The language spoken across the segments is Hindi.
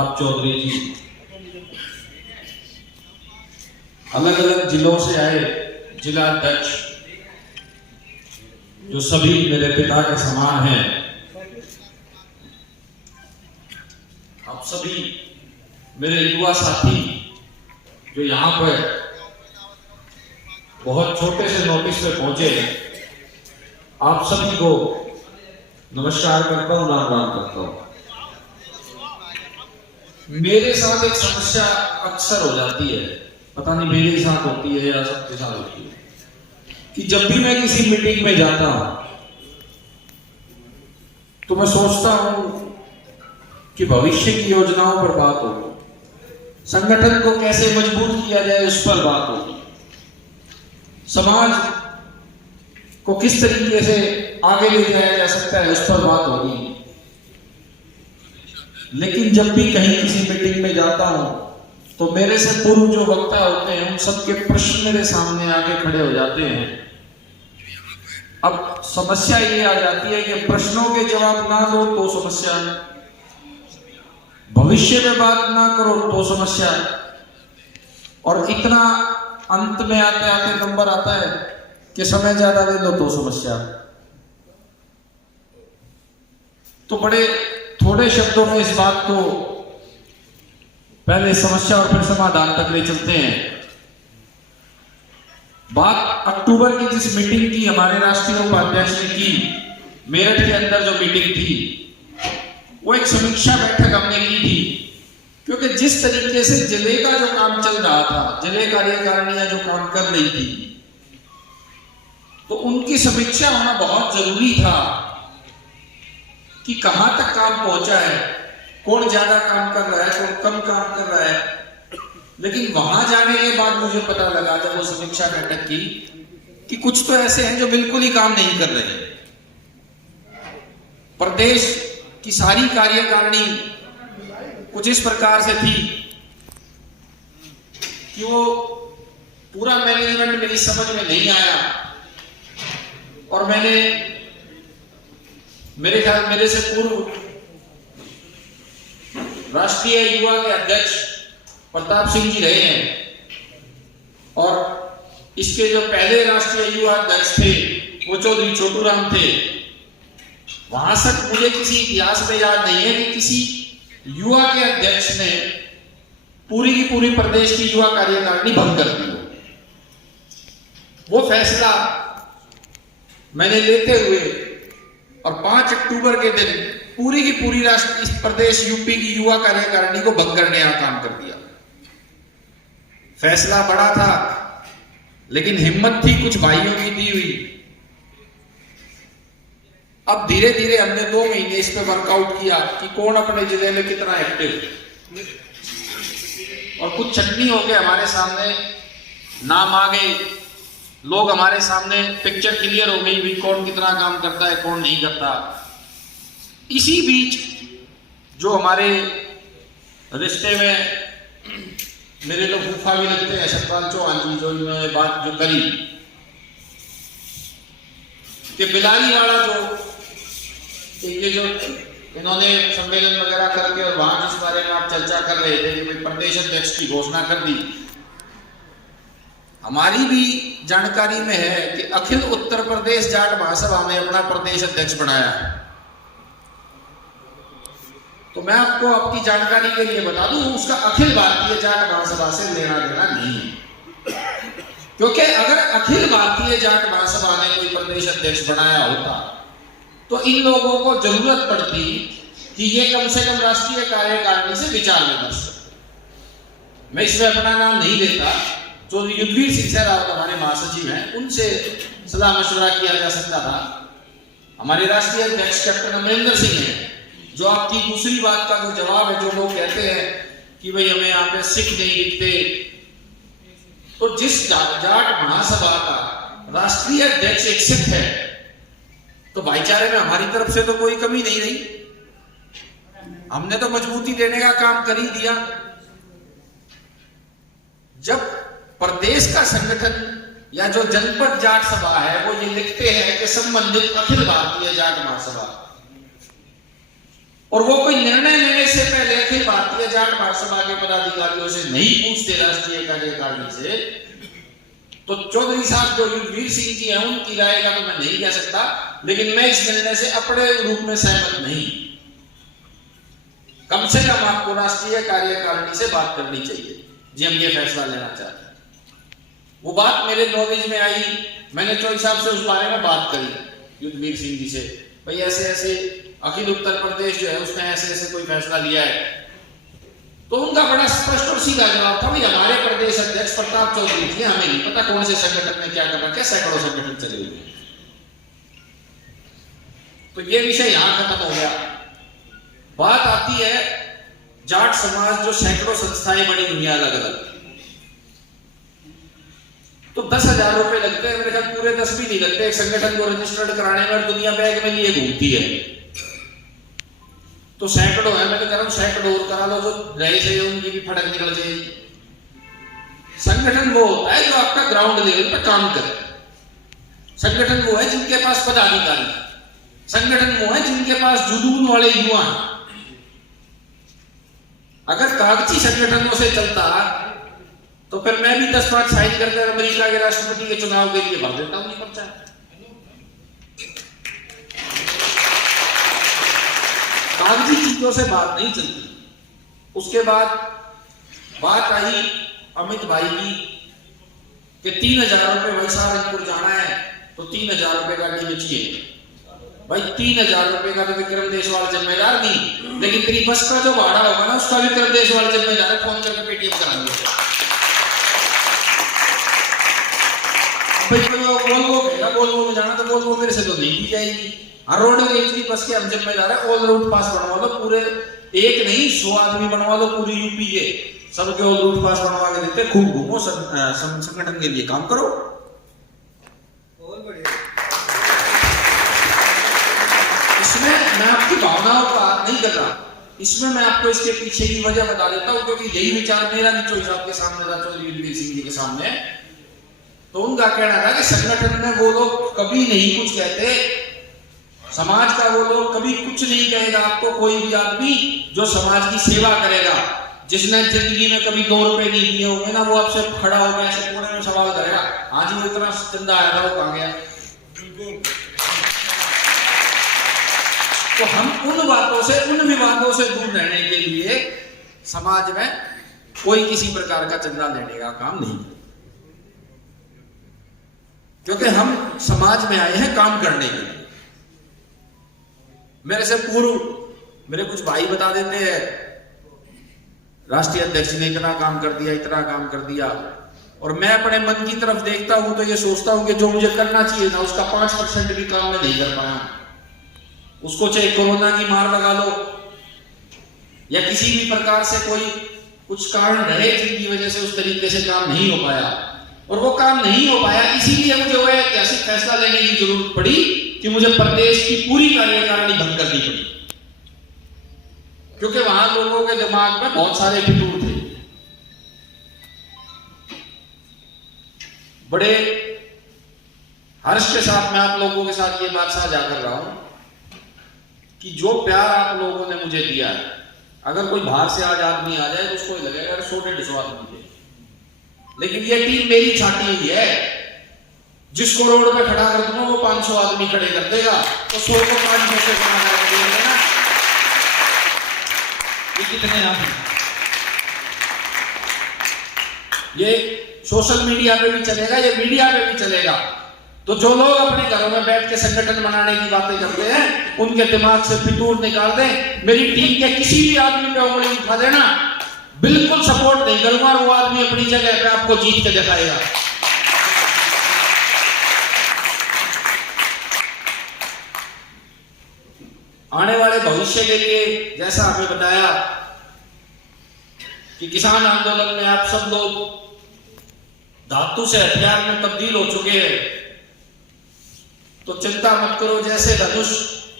प्रताप चौधरी जी, अलग अलग जिलों से आए जिला अध्यक्ष जो सभी मेरे पिता के समान हैं, आप सभी मेरे युवा साथी जो यहाँ पर बहुत छोटे से नोटिस पे पहुंचे हैं, आप सभी को नमस्कार करता हूँ, राम राम करता हूँ। मेरे साथ एक समस्या अक्सर हो जाती है, पता नहीं मेरे साथ होती है या सबके साथ होती है, कि जब भी मैं किसी मीटिंग में जाता हूं तो मैं सोचता हूं कि भविष्य की योजनाओं पर बात हो, संगठन को कैसे मजबूत किया जाए उस पर बात हो, समाज को किस तरीके से आगे ले जाया जा सकता है उस पर बात होगी। लेकिन जब भी कहीं किसी मीटिंग में जाता हूं तो मेरे से पूर्व जो वक्ता होते हैं उन सबके प्रश्न मेरे सामने आके खड़े हो जाते हैं। अब समस्या ये आ जाती है कि प्रश्नों के जवाब ना दो तो समस्या, भविष्य में बात ना करो तो समस्या, और इतना अंत में आते आते नंबर आता है कि समय ज्यादा दे दो तो समस्या। तो बड़े थोड़े शब्दों में इस बात को पहले समस्या और फिर समाधान तक ले चलते हैं। बात अक्टूबर की जिस मीटिंग की हमारे राष्ट्रीय उपाध्यक्ष ने की, मेरठ के अंदर जो मीटिंग थी वो एक समीक्षा बैठक हमने की थी, क्योंकि जिस तरीके से जिले का जो काम चल रहा था, जिले कार्यकारिणियां जो काम कर रही थी, तो उनकी समीक्षा होना बहुत जरूरी था कि कहां तक काम पहुंचा है, कौन ज्यादा काम कर रहा है, कौन कम काम कर रहा है। लेकिन वहां जाने के बाद मुझे पता लगा जब वो समीक्षा बैठक की कि कुछ तो ऐसे हैं जो बिल्कुल ही काम नहीं कर रहे। प्रदेश की सारी कार्यकारिणी कुछ इस प्रकार से थी कि वो पूरा मैनेजमेंट मेरी समझ में नहीं आया, और मेरे ख्याल मेरे से पूर्व राष्ट्रीय युवा के अध्यक्ष प्रताप सिंह जी रहे हैं, और इसके जो पहले राष्ट्रीय युवा अध्यक्ष थे वो चौधरी छोटू राम थे। वहां तक मुझे किसी इतिहास में याद नहीं है कि किसी युवा के अध्यक्ष ने पूरी की पूरी प्रदेश की युवा कार्यकारिणी भंग कर दी। वो फैसला मैंने लेते हुए और 5 अक्टूबर के दिन पूरी की पूरी इस प्रदेश यूपी की युवा कार्यकारिणी को भंग करने का काम कर दिया। फैसला बड़ा था, लेकिन हिम्मत थी कुछ भाइयों की दी हुई। अब धीरे धीरे हमने 2 महीने इस पे वर्कआउट किया कि कौन अपने जिले में कितना एक्टिव, और कुछ छटनी हो गए हमारे सामने, नाम आ गए, लोग हमारे सामने, पिक्चर क्लियर हो गई भी कौन कितना काम करता है कौन नहीं करता। इसी बीच जो हमारे रिश्ते में मेरे लोग फूफा भी लगते हैं, सतपाल चौहान जी, जो इन्होंने बात जो करी कि बिलारी वाला जो ये जो इन्होंने सम्मेलन वगैरह करके और वहां जिस बारे में आप चर्चा कर रहे थे कि प्रदेश अध्यक्ष की घोषणा कर दी, हमारी भी जानकारी में है कि अखिल उत्तर प्रदेश जाट महासभा ने अपना प्रदेश अध्यक्ष बनाया है। तो मैं आपको आपकी जानकारी के लिए बता दूं, उसका अखिल भारतीय जाट महासभा से लेना देना नहीं है, क्योंकि अगर अखिल भारतीय जाट महासभा ने कोई प्रदेश अध्यक्ष बनाया होता तो इन लोगों को जरूरत पड़ती कि ये कम से कम राष्ट्रीय कार्यकारिणी से विचार विमर्श। मैं इसमें अपना नाम नहीं लेता, जो युद्धवीर सिंह सहरावत हमारे महासचिव हैं उनसे सलाह मशवरा किया जा सकता था। हमारे राष्ट्रीय अध्यक्ष कैप्टन अमरिंदर सिंह हैं, जो आपकी दूसरी बात का जो जवाब है, जो लोग कहते हैं कि भाई हमें यहाँ पे सिख नहीं दिखते, तो जिस जाट महासभा का राष्ट्रीय अध्यक्ष एक सिख है, तो भाईचारे में हमारी तरफ से तो कोई कमी नहीं रही। हमने तो मजबूती देने का काम कर ही दिया। जब प्रदेश का संगठन या जो जनपद जाट सभा है वो ये लिखते हैं कि संबंधित अखिल भारतीय जाट महासभा, और वो कोई निर्णय लेने से पहले अखिल भारतीय जाट महासभा के पदाधिकारियों से नहीं पूछते राष्ट्रीय कार्यकारिणी से, तो चौधरी साहब जो युद्धवीर सिंह जी हैं उनकी राय का तो मैं नहीं कह सकता, लेकिन मैं इस निर्णय से अपने रूप में सहमत नहीं। कम से कम आपको राष्ट्रीय कार्यकारिणी से बात करनी चाहिए जी, हम ये फैसला लेना चाहते हैं। वो बात मेरे नॉलेज में आई, मैंने चौधरी साहब से उस बारे में बात करी युद्धवीर सिंह जी से, भाई ऐसे ऐसे अखिल उत्तर प्रदेश जो है उसने ऐसे ऐसे कोई फैसला लिया है। तो उनका बड़ा स्पष्ट और सीधा जवाब था, भाई हमारे प्रदेश अध्यक्ष प्रताप चौधरी थे, हमें नहीं पता कौन से संगठन में क्या कर रखा है, सैकड़ों संगठन चले हुए। तो ये विषय यहां खत्म हो गया। बात आती है जाट समाज जो सैकड़ों संस्थाएं बनी हुई हैं अलग अलग, तो 10,000 रुपए लगते हैं, मेरे ख्याल पूरे 10 भी नहीं लगते एक संगठन को रजिस्टर्ड कराने में, और दुनिया बैग में लिए घूमती है। तो सैकड़ों है, मैं तो कह रहा हूं सैकड़ों और करा लो, जो रहे से उनकी भी फटक निकल जाएगी। संगठन वो होता है जो आपका ग्राउंड लेवल पर काम करे, संगठन वो है जिनके पास पदाधिकारी, संगठन वो है जिनके पास जुनून वाले युवा हैं। अगर कागजी संगठनों से चलता तो फिर मैं भी 10-5 साइन करके अमेरिका के राष्ट्रपति के चुनाव के लिए भर देता हूं, नहीं पर्चा। कागजी चीजों से बात नहीं चलती। उसके बाद बात आई अमित भाई की कि 3,000 रुपए भाई सहारनपुर जाना है तो 3,000 रुपए गाड़ी में चाहिए। भाई 3,000 रुपए का तो विक्रम देशवाल जिम्मेदार नहीं, लेकिन तेरी बस का जो भाड़ा होगा ना उसका विक्रम देशवाल जिम्मेदार है, फोन करके पेटीएम करा दो। बोल में जाना तो बोल मेरे से तो नहीं दी जाएगी। हर रोड रेंज की बस के हम जिम्मेदार है, ऑल रूट पास बनवा लो, पूरे एक नहीं 100 आदमी बनवा लो पूरी यूपी के, सबके ऑल रूट पास बनवा के देते, खूब घूमो, संगठन के लिए काम करो। इसमें मैं आपकी भावनाओं का बात नहीं कर रहा, इसमें मैं आपको इसके पीछे की वजह बता देता हूं, क्योंकि यही विचार मेरा भी चौधरी साहब के सामने था, चौधरी युद्धवीर सिंह जी के सामने। तो उनका कहना था कि संगठन में वो लोग कभी नहीं कुछ कहते, समाज का वो लोग कभी कुछ नहीं कहेगा आपको, कोई भी आदमी जो समाज की सेवा करेगा, जिसने जिंदगी में कभी 2 रुपए नहीं दिए होंगे ना, वो आपसे खड़ा होकर ऐसे कोने में सवाल करेगा, आज वो इतना चंदा आया था वो कहां गया। तो हम उन बातों से, उन विवादों से दूर रहने के लिए समाज में कोई किसी प्रकार का चंदा लेने का काम नहीं, क्योंकि हम समाज में आए हैं काम करने के लिए। मेरे से पूर्व मेरे कुछ भाई बता देते हैं राष्ट्रीय अध्यक्ष ने इतना काम कर दिया, इतना काम कर दिया, और मैं अपने मन की तरफ देखता हूं तो ये सोचता हूं कि जो मुझे करना चाहिए था उसका 5% भी काम मैं नहीं कर पाया। उसको चाहे कोरोना की मार लगा लो या किसी भी प्रकार से कोई कुछ कारण रहे जिनकी वजह से उस तरीके से काम नहीं हो पाया, और वो काम नहीं हो पाया, इसीलिए मुझे वो ऐतिहासिक फैसला लेने की जरूरत पड़ी कि मुझे प्रदेश की पूरी कार्यकारिणी भंग करनी पड़ी, क्योंकि वहां लोगों के दिमाग में बहुत सारे फितूर थे। बड़े हर्ष के साथ मैं आप लोगों के साथ ये बात साझा कर रहा हूं कि जो प्यार आप लोगों ने मुझे दिया है, अगर कोई बाहर से आज आदमी आ जाए तो उसको लगेगा 100-150 आदमी थे, लेकिन ये टीम मेरी छाटी हुई है। जिसको रोड पे खड़ा कर दूंगा वो 500 आदमी खड़े कर देगा, तो 100 को 500 से गुना कर देगा। ये कितने आप, ये सोशल मीडिया पे भी चलेगा, ये मीडिया पे भी चलेगा। तो जो लोग अपने घरों में बैठ के संगठन बनाने की बातें करते हैं, उनके दिमाग से फितूर निकाल दें। मेरी टीम के किसी भी आदमी पे उंगली उठा देना, बिल्कुल सपोर्ट नहीं करूंगा, वो आदमी अपनी जगह पे आपको जीत के दिखाएगा। आने वाले भविष्य के लिए जैसा हमें बताया कि किसान आंदोलन में आप सब लोग धातु से हथियार में तब्दील हो चुके हैं, तो चिंता मत करो, जैसे धनुष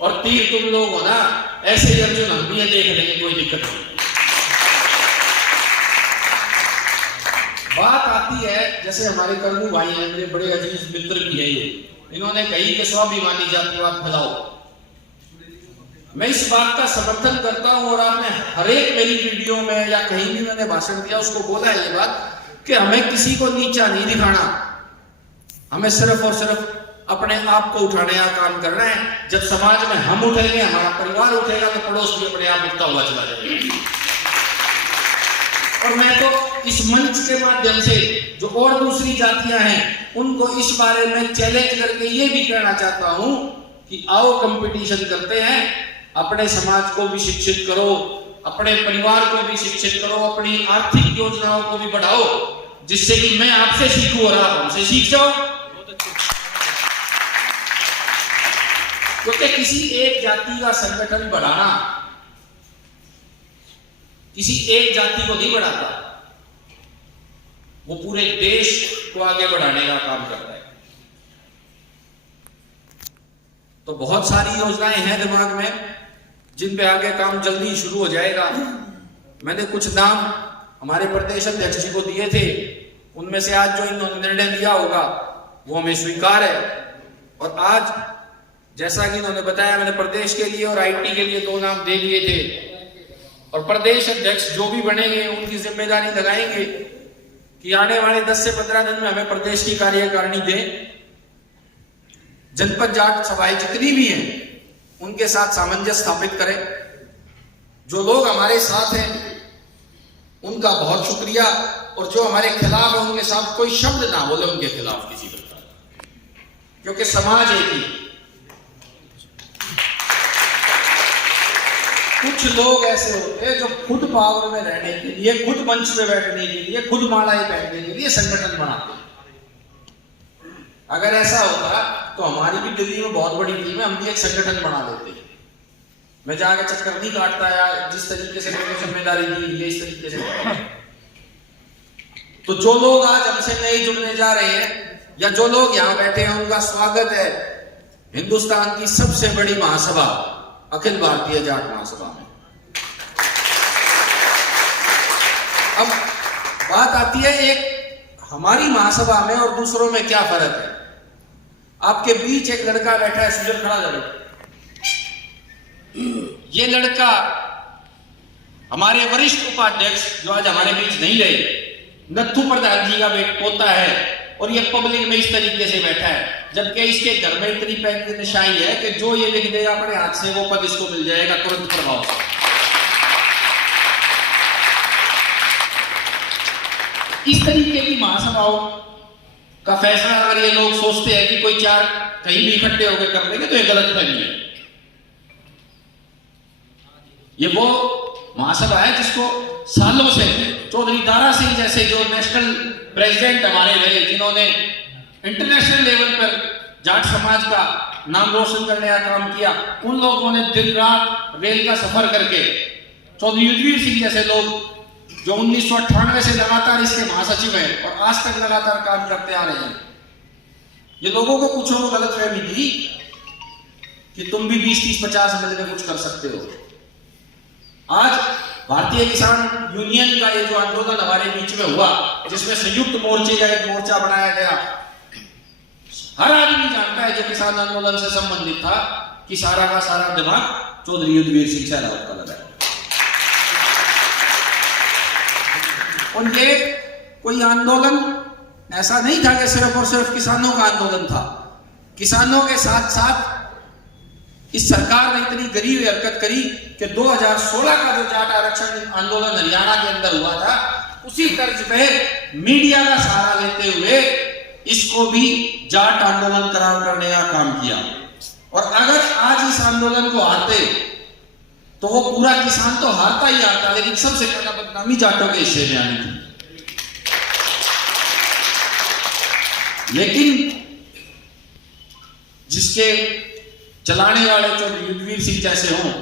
और तीर तुम लोग हो ना, ऐसे ही अर्जुन हम भी देख लेंगे, कोई दिक्कत नहीं। बात आती है, जैसे हमारे कर्मू भाई हैं, मेरे बड़े अजीज मित्र भी हैं, ये इन्होंने कही कि स्वाभिमानी जातिवाद फैलाओ। मैं इस बात का समर्थन करता हूं और आपने हर एक मेरी वीडियो में या कहीं भी मैंने भाषण दिया उसको बोला है ये बात कि हमें किसी को नीचा नहीं दिखाना, हमें सिर्फ और सिर्फ अपने आप को उठाने का काम करना है। जब समाज में हम उठेंगे, हमारा परिवार उठेगा, तो पड़ोस भी अपने आप उठता हुआ चला जाएगा। और मैं तो इस मंच के माध्यम से जो और दूसरी जातियां हैं उनको इस बारे में चैलेंज करके ये भी कहना चाहता हूं कि आओ कंपटीशन करते हैं, अपने समाज को भी शिक्षित करो, अपने परिवार को भी शिक्षित करो, अपनी आर्थिक योजनाओं को भी बढ़ाओ, जिससे कि मैं आपसे सीखूं और आप हमसे सीख जाओ। क्योंकि किसी एक जाति का संगठन बढ़ाना किसी एक जाति को नहीं बढ़ाता, वो पूरे देश को आगे बढ़ाने का काम करता है। तो बहुत सारी योजनाएं हैं दिमाग में जिन पे आगे काम जल्दी शुरू हो जाएगा। मैंने कुछ नाम हमारे प्रदेश अध्यक्ष जी को दिए थे, उनमें से आज जो इन्होंने निर्णय लिया होगा वो हमें स्वीकार है। और आज जैसा कि इन्होंने बताया, मैंने प्रदेश के लिए और आईटी के लिए 2 नाम दे दिए थे। और प्रदेश अध्यक्ष जो भी बनेंगे उनकी जिम्मेदारी लगाएंगे कि आने वाले 10 से 15 दिन में हमें प्रदेश की कार्यकारिणी दें। जनपद जाट सभाएं जितनी भी हैं उनके साथ सामंजस्य स्थापित करें। जो लोग हमारे साथ हैं उनका बहुत शुक्रिया, और जो हमारे खिलाफ है उनके साथ कोई शब्द ना बोले उनके खिलाफ किसी प्रकार, क्योंकि समाज एक ही। कुछ लोग ऐसे होते हैं जो खुद पावर में रहने के लिए, खुद मंच पे बैठने के लिए, खुद मालाएं पहनने के लिए संगठन बनाते हैं। अगर ऐसा होता तो हमारी भी दिल्ली में बहुत बड़ी टीम है, हम भी एक संगठन बना लेते हैं। मैं जाके चक्कर नहीं काटता यार, जिस तरीके से मेरे को जिम्मेदारी दी है इस तरीके से। तो जो लोग आज हमसे नए जुड़ने जा रहे हैं या जो लोग यहाँ बैठे हैं उनका स्वागत है हिंदुस्तान की सबसे बड़ी महासभा अखिल भारतीय जाट महासभा में। अब बात आती है एक हमारी महासभा में और दूसरों में क्या फर्क है। आपके बीच एक लड़का बैठा है, सुजन खड़ा जाए। ये लड़का हमारे वरिष्ठ उपाध्यक्ष जो आज हमारे बीच नहीं रहे, नत्थू प्रधान जी का पोता है, और ये पब्लिक में इस तरीके से बैठा है, जबकि इसके घर में इतनी पैसे निशाई है कि जो ये लिख देगा अपने हाथ से वो पद इसको मिल जाएगा तुरंत प्रभाव से। इस तरीके की महासभाओं का फैसला अगर ये लोग सोचते हैं कि कोई 4 कहीं भी इकट्ठे होकर कर देंगे तो ये गलत फहमी है। ये वो महासभा है जिसको सालों से चौधरी दारा सिंह जैसे जो नेशनल प्रेसिडेंट हमारे रहे, जिन्होंने इंटरनेशनल लेवल पर जाट समाज का नाम रोशन करने का काम किया, उन लोगों ने दिन रात रेल का सफर करके, चौधरी युद्धवीर सिंह जैसे लोग जो 1998 से लगातार इसके महासचिव हैं और आज तक लगातार काम करते आ रहे हैं, ये लोगों को कुछ को गलत फहमी दी कि तुम भी 20, 30, 50 मिलकर कुछ कर सकते हो। आज भारतीय किसान यूनियन का ये जो आंदोलन हमारे बीच में हुआ, जिसमें संयुक्त मोर्चे का एक मोर्चा बनाया गया, हर आदमी जानता है जो किसान आंदोलन से संबंधित था कि सारा का सारा दिमाग चौधरी युद्धवीर सिंह सहलावत का लगा। और ये कोई आंदोलन ऐसा नहीं था कि सिर्फ और सिर्फ किसानों का आंदोलन था। किसानों के साथ साथ इस सरकार ने इतनी गरीब हरकत करी कि 2016 का जो जाट आरक्षण आंदोलन हरियाणा के अंदर हुआ था, उसी तर्ज पे मीडिया का सहारा लेते हुए इसको भी जाट आंदोलन करार करने का काम किया। और अगर आज इस आंदोलन को हारते तो वो पूरा किसान तो हारता ही हारता, लेकिन सबसे ज्यादा बदनामी जाटों के हिस्से में आनी थी। लेकिन जिसके चलाने वाले चौधरी युद्धवीर सिंह जैसे हों,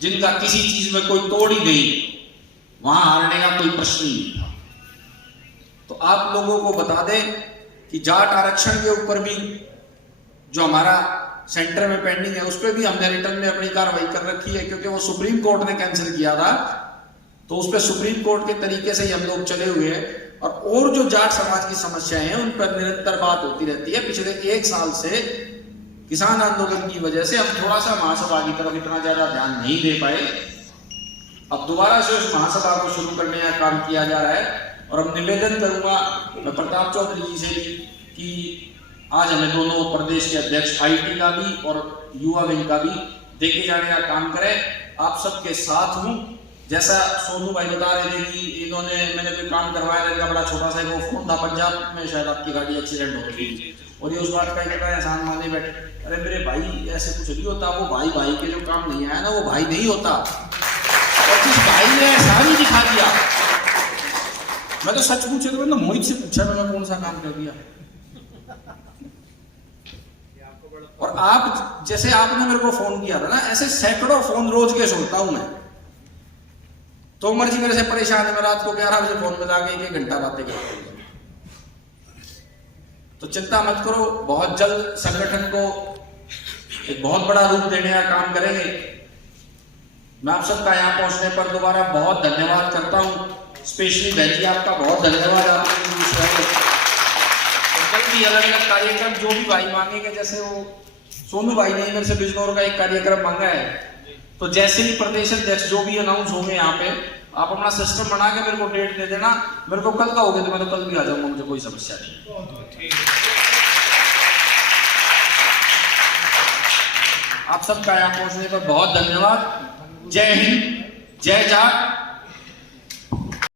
जिनका किसी चीज में कोई तोड़ ही नहीं, वहां हारने का कोई प्रश्न ही नहीं था। तो आप लोगों को बता दें कि जाट आरक्षण के ऊपर भी जो हमारा सेंटर में पेंडिंग है, उस पर भी हमने रिटर्न में अपनी कार्रवाई कर रखी है, क्योंकि वो सुप्रीम कोर्ट ने कैंसिल किया था। तो उस पर सुप्रीम कोर्ट के तरीके से ही हम लोग चले हुए हैं। और जो जाट समाज की समस्याएं हैं उन पर निरंतर बात होती रहती है। पिछले 1 साल से किसान आंदोलन की वजह से हम थोड़ा सा महासभा की तरफ इतना ज्यादा ध्यान नहीं दे पाए। अब दोबारा से उस महासभा को शुरू करने का काम किया जा रहा है और हम निवेदन करूंगा मैं प्रताप चौधरी जी से भी कि आज हमें दोनों प्रदेश के अध्यक्ष आईटी का भी और युवा विंग का भी देखे जाने का काम करें। आप सबके साथ हूँ। जैसा सोनू भाई बता रहे थे कि इन्होंने मैंने कोई काम करवाया था, बड़ा छोटा सा वो फोन था, पंजाब में शायद आपकी गाड़ी एक्सीडेंट हो गई और ये उस बात का कहता है एहसान माने बैठे, अरे मेरे भाई ऐसे कुछ नहीं होता, वो भाई भाई के जो काम नहीं आया ना वो भाई नहीं होता। और जिस भाई ने एहसान ही दिखा दिया, मैं तो सच पूछे तो मैंने मोहित से पूछा मैंने कौन सा काम कर दिया। और आप जैसे आपने मेरे को फोन किया था ना, ऐसे सैकड़ों फोन रोज के सुनता हूं मैं। तो उमर जी मेरे से परेशान है, मैं रात को 11 बजे फोन में जाके 1 घंटा बातें करता हूं। तो चिंता मत करो, बहुत जल्द संगठन को एक बहुत बड़ा रूप देने का काम करेंगे। मैं आप सबका यहाँ पहुंचने पर दोबारा बहुत धन्यवाद करता हूँ। स्पेशली बहन आपका बहुत धन्यवाद। आपने कल भी अलग अलग कार्यक्रम जो भी भाई मांगेंगे, जैसे वो सोनू भाई ने मेरे से बिजनौर का एक कार्यक्रम मांगा है, तो जैसे ही प्रदेश अध्यक्ष जो भी अनाउंस होंगे यहाँ पे, आप अपना सिस्टम बना के मेरे को डेट दे देना। मेरे को कल का हो गया तो मैं तो कल भी आ जाऊंगा, मुझे कोई समस्या नहीं। आप सबका यहाँ पहुंचने पर बहुत धन्यवाद। जय हिंद, जय जाट।